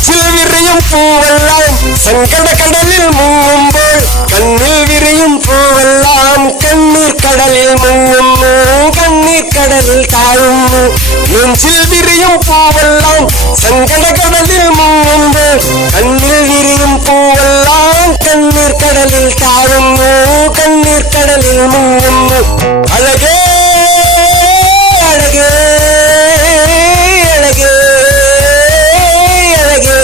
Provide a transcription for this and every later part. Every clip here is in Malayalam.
നെഞ്ചിൽ വിരിയും പൂവെല്ലാം സങ്കട കടലിൽ മുങ്ങുമ്പോൾ കണ്ണിൽ വിരിയും പൂവെല്ലാം കണ്ണീർ കടലിൽ മുങ്ങുന്നു, കണ്ണീർ കടലിൽ താഴുന്നു. നെഞ്ചിൽ വിരിയും പൂവെല്ലാം സങ്കട കടലിൽ മുങ്ങുമ്പോൾ കണ്ണിൽ വിരിയും പൂവെല്ലാം കണ്ണീർ കടലിൽ താഴുന്നു, കണ്ണീർ കടലിൽ മുങ്ങുന്നു. അഴകേ അഴകേ അഴകേ അഴകേ,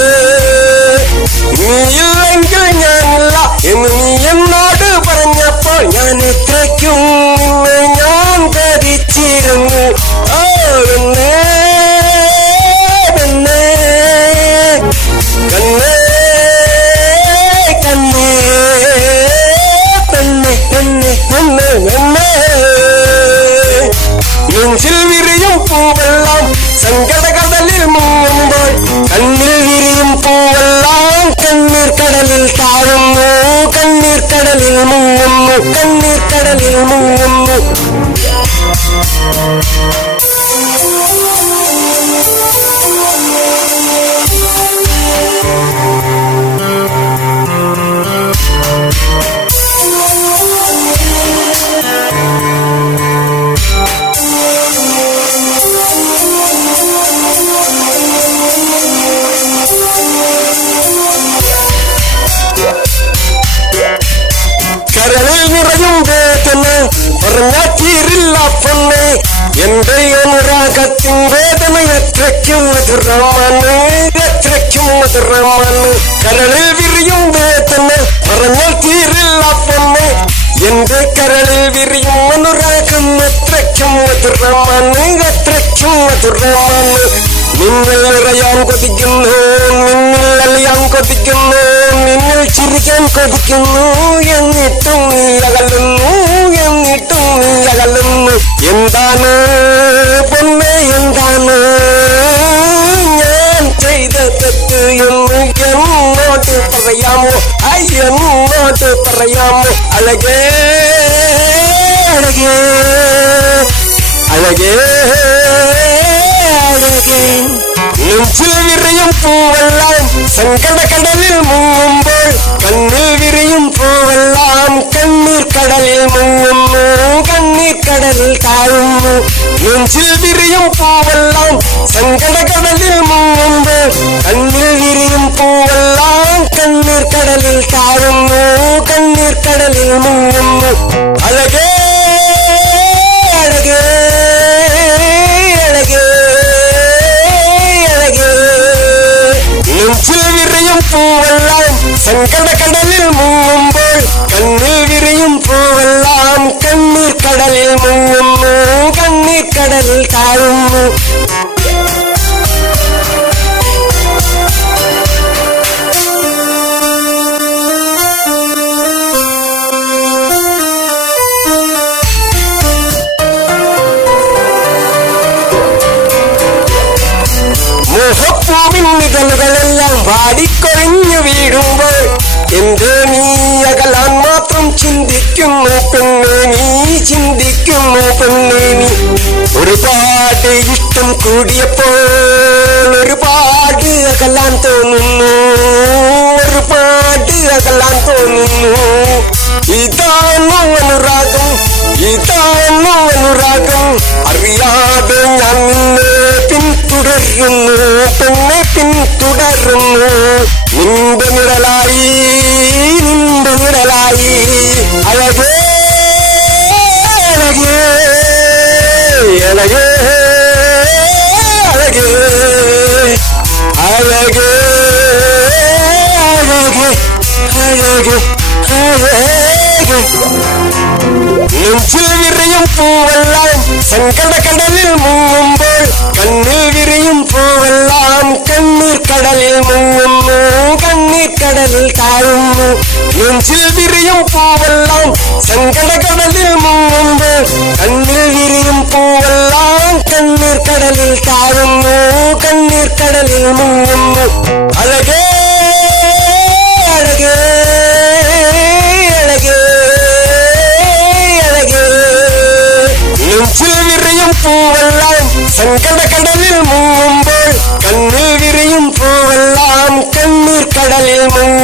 നീയില്ലെങ്കിൽ ഞാനില്ല എന്ന് നീ എന്നോട് പറഞ്ഞപ്പോൾ ഞാൻ എത്രയ്ക്കും നിന്നെ ഞാൻ ധരിച്ചിരുന്നു. ഓ പെണ്ണേ പെണ്ണേ കണ്ണേ കണ്ണേ പെണ്ണെ പെണ്ണെ പെണ്ണെ പെണ്ണേ. നെഞ്ചിൽ വിരിയും പൂവെല്ലാം സങ്കട കടലിൽ മുങ്ങുമ്പോൾ കണ്ണിൽ വിരിയും പൂവെല്ലാം കണ്ണീർ കടലിൽ താഴുന്നു, കണ്ണീർ കടലിൽ മുങ്ങുന്നു, കണ്ണീർ കടലിൽ മുങ്ങുന്നു. കരളിൽ നിറയും വേദന പറഞ്ഞാൽ തീരില്ല പൊന്നെ, എന്റെ അനുരാഗത്തിൻ വേദന എത്രയ്ക്കും മധുരമാണ്, എത്രയ്ക്കും മധുരമാണ്. കരളിൽ വിരിയും വേദന പറഞ്ഞാൽ തീരില്ല പൊന്നെ, എന്റെ കരളിൽ വിരിയും അനുരാഗം എത്രയ്ക്കും മധുരമാണ്, എത്രയ്ക്കും മധുരമാണ്. നിന്നിൽ നിറയാൻ കൊതിക്കുന്നു, നിന്നിൽ അലിയാൻ കൊതിക്കുന്നു, നിന്നിൽ ചിരിക്കാൻ കൊതിക്കുന്നു, എന്നിട്ടും നീ അകലുന്നു, എന്നിട്ടും നീ അകലുന്നു. എന്താണ് പൊന്നെ എന്താണ് ഞാൻ ചെയ്ത തെറ്റ് എന്ന് എന്നോട് പറയാമോ, എന്നോട് പറയാമോ. അഴകേ അഴകേ അഴകേ അഴകേ. നെഞ്ചിൽ വിരിയും പൂവെല്ലാം സങ്കട കടലിൽ മുങ്ങുമ്പോൾ കണ്ണിൽ വിരിയും പൂവെല്ലാം കണ്ണീർ കടലിൽ മുങ്ങുന്നു, കണ്ണീർ കടലിൽ താഴുന്നു. നെഞ്ചിൽ വിരിയും പൂവെല്ലാം സങ്കട കടലിൽ മുങ്ങുമ്പോൾ കണ്ണിൽ വിരിയും പൂവെല്ലാം കണ്ണീർ കടലിൽ താഴുന്നു, കണ്ണീർ കടലിൽ മുങ്ങുന്നു. അഴകേ അഴകേ അഴകേ അഴകേ. നെഞ്ചിൽ വിരിയും പൂവെല്ലാം സങ്കട കടലിൽ മുങ്ങുമ്പോൾ കണ്ണിൽ വിരിയും പൂവെല്ലാം കണ്ണീർ കടലിൽ മുങ്ങുന്നു, കണ്ണീർ കടലിൽ താഴുന്നു. മോഹപ്പൂവിൻ നിഴലുകളെല്ലാം വാടിക്കൊഴിഞ്ഞു വീഴുമ്പോൾ എന്റെ നീ അകലാൻ മാത്രം ചിന്തിക്കുന്നു പെണ്ണേ, നീ ചിന്തിക്കുന്നു പെണ്ണേ നീ. ഒരുപാട് ഇഷ്ടം കൂടിയപ്പോൾ ഒരുപാട് അകലാൻ തോന്നുന്നു, ഒരുപാട് അകലാൻ തോന്നുന്നു. ഇതാണോ അനുരാഗം, ഇതാണോ അനുരാഗം, അറിയാതെ ഞാൻ നിന്നെ പിന്തുടരുന്നു പെണ്ണെ പിന്തുടരുന്നു. നിന്റെ നിഴലായി നിന്റെ നിഴലായി. അഴകേ അഴകേ അഴകേ അഴകേ അഴകേ അഴകേ അഴകേ. നെഞ്ചിൽ വിരിയും പൂവെല്ലാം സങ്കട കടലിൽ മുങ്ങുമ്പോൾ കണ്ണിൽ വിരിയും പൂവെല്ലാം കണ്ണീർ കടലിൽ മുങ്ങുന്നു, കണ്ണീർ കടലിൽ താഴുന്നു. നെഞ്ചിൽ വിരിയും പൂവെല്ലാം സങ്കട കടലിൽ മുങ്ങുമ്പോൾ കണ്ണിൽ വിരിയും പൂവെല്ലാം കണ്ണീർ കടലിൽ താഴുന്നു, കണ്ണീർ കടലിൽ മുങ്ങുന്നു. അഴകേ അഴകേ അഴകേ അഴകേ. നെഞ്ചിൽ വിരിയും പൂവെല്ലാം സങ്കട കടലിൽ മുങ്ങുമ്പോൾ കണ്ണിൽ വിരിയും പൂവെല്ലാം മുങ്ങുമ്പോൾ